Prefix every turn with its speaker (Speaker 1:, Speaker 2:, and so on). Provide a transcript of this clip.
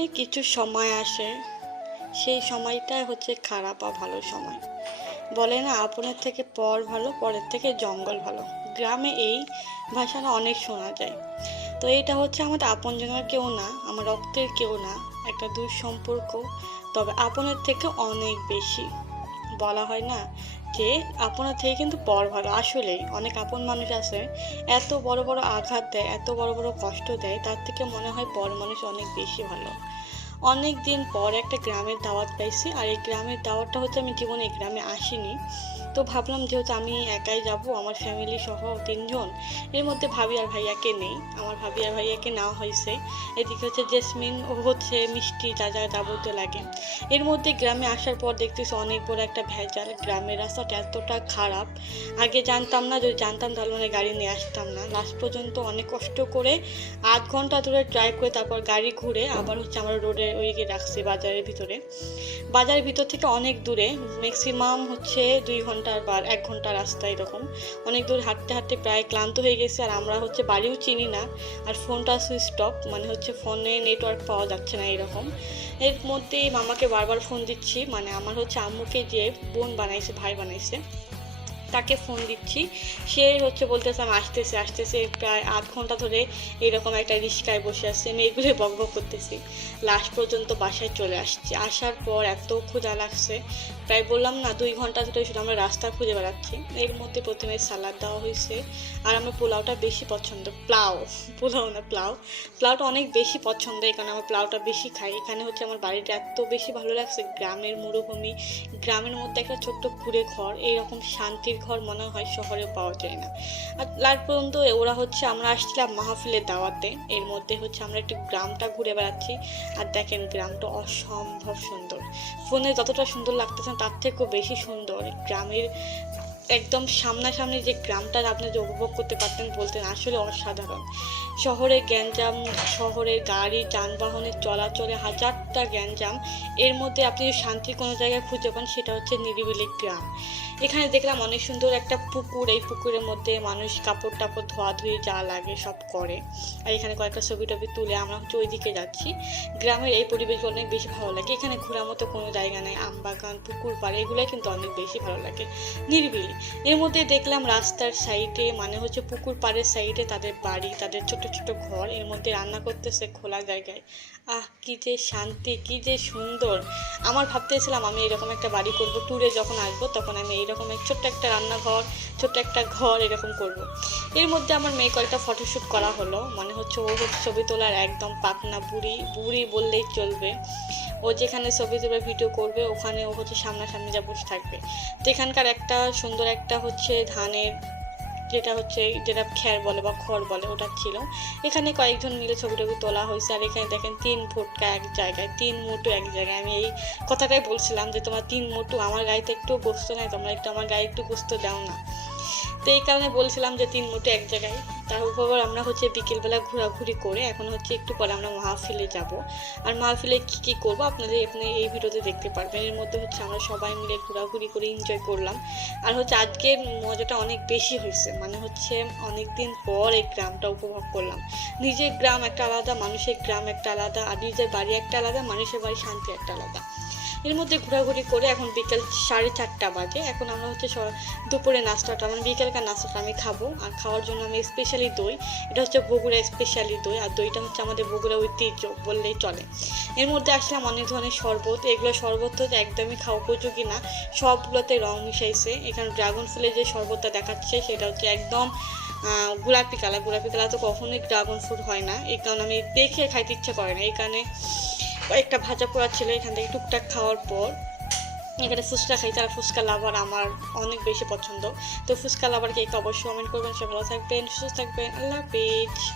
Speaker 1: জীবনে কিছু সময় আসে, সেই সময়টাই হচ্ছে খারাপ আর ভালো সময়। বলে না, আপনের থেকে পর ভালো, পরের থেকে জঙ্গল ভালো। গ্রামে এই ভাষাটা অনেক শোনা যায়। তো এটা হচ্ছে আমাদের আপনজনের কেউ না, আমার রক্তের কেউ না, একটা দূর সম্পর্ক তবে আপনের থেকে অনেক বেশি। বলা হয় না যে আপনার থেকে কিন্তু পর ভালো। আসলেই অনেক আপন মানুষ আছে, এত বড় বড় আঘাত দেয়, এত বড় বড় কষ্ট দেয়, তার থেকে মনে হয় পর মানুষ অনেক বেশি ভালো। অনেক দিন পর একটা গ্রামের দাওয়াত পাইছি, আর এই গ্রামের দাওয়াতটা হচ্ছে আমি জীবনে এই গ্রামে আসিনি। তো ভাবলাম যেহেতু আমি একাই যাব, আমার ফ্যামিলি সহ তিনজন, এর মধ্যে ভাবি আর ভাইয়াকে নেই। আমার ভাবি আর ভাইয়াকে নেওয়া হয়েছে। এদিকে হচ্ছে জেসমিন, ও হচ্ছে মিষ্টি যা যা যাবতীয় লাগে। এর মধ্যে গ্রামে আসার পর দেখতেছি অনেক বড় একটা ভেজাল। গ্রামের রাস্তাটা এতটা খারাপ। আগে জানতাম না, যদি জানতাম তাহলে মানে গাড়ি নিয়ে আসতাম না। লাস্ট পর্যন্ত অনেক কষ্ট করে আধ ঘণ্টা ধরে ট্রাই করে তারপর গাড়ি ঘুরে আবার হচ্ছে আমরা রোডে ওইদিকে রাখছি বাজারের ভিতরে। বাজারের ভিতর থেকে অনেক দূরে। ম্যাক্সিমাম হচ্ছে দুই ঘণ্টার বা এক ঘণ্টা রাস্তা এরকম। অনেক দূর হাঁটতে হাঁটতে প্রায় ক্লান্ত হয়ে গেছে আর আমরা হচ্ছে বাড়িও চিনি না আর ফোনটা সুইচ অফ মানে হচ্ছে ফোনে নেটওয়ার্ক পাওয়া যাচ্ছে না এরকম। এর মধ্যেই মামাকে বারবার ফোন দিচ্ছি মানে আমার হচ্ছে আম্মুকে যে বোন বানাইছে, ভাই বানাইছে। তাকে ফোন দিচ্ছি। সে হচ্ছে বলতেছে, আমি আসতেছে আসতেছে। প্রায় আধ ঘণ্টা ধরে এরকম একটা রিস্কায় বসে আসছে আমি এগুলো বক বক করতেছি। লাস্ট পর্যন্ত বাসায় চলে আসছি। আসার পর এত ক্ষুধা লাগছে। প্রায় বললাম, না, দুই ঘণ্টা ধরে শুধু আমরা রাস্তা খুঁজে বেড়াচ্ছি। এর মধ্যে প্রথমে সালাদ দেওয়া হয়েছে। আর আমার পোলাওটা বেশি পছন্দ। প্লাউ পোলাও না প্লাউ প্লাউটা অনেক বেশি পছন্দ এখানে আমার প্লাউটা বেশি খাই। এখানে হচ্ছে আমার বাড়িটা এত বেশি ভালো লাগছে। গ্রামের মরুভূমি, গ্রামের মধ্যে একটা ছোট্ট কুড়ে ঘর, এইরকম শান্তির ঘর মনে হয় শহরে পাওয়া যায় না। আর লাস্ট পর্যন্ত ওরা হচ্ছে আমরা আসছিলাম মাহফিলের দাওয়াতে। এর মধ্যে হচ্ছে আমরা একটু গ্রামটা ঘুরে বেড়াচ্ছি। আর দেখেন গ্রামটা অসম্ভব সুন্দর। ফোনে যতটা সুন্দর লাগতেছে তার থেকেও বেশি সুন্দর। গ্রামের একদম সামনাসামনি যে গ্রামটা আপনি যে উপভোগ করতে পারতেন বলতেন আসলে অসাধারণ। শহরে গ্যাঞ্জাম, শহরের গাড়ি, যানবাহনের চলাচলে হাজারটা গ্যাঞ্জাম। এর মধ্যে আপনি যদি শান্তির কোনো জায়গায় খুঁজে পান সেটা হচ্ছে নিরিবিলি গ্রাম। এখানে দেখলাম অনেক সুন্দর একটা পুকুর, এই পুকুরের মধ্যে মানুষ কাপড় টাপড় ধোয়াধুয়ি যা লাগে সব করে। আর এখানে কয়েকটা ছবি টবি তুলে আমরা হচ্ছে ওই দিকে যাচ্ছি। গ্রামের এই পরিবেশ অনেক বেশি ভালো লাগে। এখানে ঘোরার মতো কোনো জায়গা নেই। আম বাগান, পুকুর, পাড়, এগুলোই কিন্তু অনেক বেশি ভালো লাগে। নিরিবিলি। এর মধ্যে দেখলাম রাস্তার সাইডে মানে হচ্ছে পুকুর পাড়ের সাইডে তাদের বাড়ি, তাদের ছোট ছোট ঘর, এর মধ্যে রান্না করতেছে খোলা জায়গায়। আহ, কি যে শান্তি, কি যে সুন্দর। আমার ভাবতেছিলাম আমি এরকম একটা বাড়ি করব ট্যুরে যখন আসব তখন আমি এইরকম এক ছোট্ট একটা রান্নাঘর, ছোট্ট একটা ঘর এরকম করব। এর মধ্যে আমার মেয়ে কয়েকটা ফটোশ্যুট করা হলো মানে হচ্ছে ও ছবি তোলার একদম পাকনা বুড়ি বুড়ি বললেই চলবে। ও যেখানে ছবি তুলে ভিডিও করবে, ওখানে ও হচ্ছে সামনাসামনি যা বসে থাকবে। তো এখানকার একটা সুন্দর একটা হচ্ছে ধানের যেটা হচ্ছে, যেটা খ্যার বলে বা খড় বলে, ওটা ছিল। এখানে কয়েকজন মিলে ছবি টবি তোলা হয়েছে আর এখানে দেখেন তিন ফুটকা এক জায়গায়, তিন মোটু এক জায়গায়। আমি এই কথাটাই বলছিলাম যে, তোমার তিন মোটু আমার গাড়িতে একটু বসতো নাই, তোমরা একটু আমার গায়ে একটু বসতে দাও না। তো এই কারণে বলছিলাম যে তিন মুঠো এক জায়গায়। তার উপর আমরা হচ্ছে বিকেলবেলা ঘোরাঘুরি করে এখন হচ্ছে একটু পরে আমরা মাহফিলে যাব। আর মাহফিলে কী কী করব আপনাদের আপনি এই ভিডিওতে দেখতে পারবেন। এর মধ্যে হচ্ছে আমরা সবাই মিলে ঘোরাঘুরি করে এনজয় করলাম। আর হচ্ছে আজকের মজাটা অনেক বেশি হয়েছে। মানে হচ্ছে অনেক দিন পর এই গ্রামটা উপভোগ করলাম। নিজের গ্রাম একটা আলাদা, মানুষের গ্রাম একটা আলাদা, আর নিজের বাড়ি একটা আলাদা, মানুষের বাড়ি শান্তি একটা আলাদা। এর মধ্যে ঘোরাঘুরি করে এখন বিকেল সাড়ে চারটা বাজে। এখন আমরা হচ্ছে দুপুরে নাস্তাটা মানে বিকেলকার নাস্তাটা আমি খাব। আর খাওয়ার জন্য আমি স্পেশালি দই, এটা হচ্ছে বগুড়া স্পেশালি দই। আর দইটা হচ্ছে আমাদের বগুড়া ঐতিহ্য বললেই চলে। এর মধ্যে আসলাম অনেক ধরনের শরবত। এগুলো শরবত তো একদমই খাওয়া উপযোগী না। সবগুলোতে রং মিশাইছে। এখানে ড্রাগন ফুলের যে শরবতটা দেখাচ্ছে, সেটা হচ্ছে একদম গোলাপি কালার গোলাপি কালার তো কখনোই ড্রাগন ফ্রুট হয় না। এই কারণে আমি দেখে খাইতে ইচ্ছা করে না। এই কারণে কয়েকটা ভাজা পোড়া ছিল এখান থেকে টুকটাক খাওয়ার পর এখানে ফুচকা খাই তারা ফুচকা লাভার আমার অনেক বেশি পছন্দ। তো ফুচকা লাভার কেক অবশ্যই কমেন্ট করবেন, সবাই ভালো থাকবেন, সুস্থ থাকবেন, আল্লাহ হাফেজ।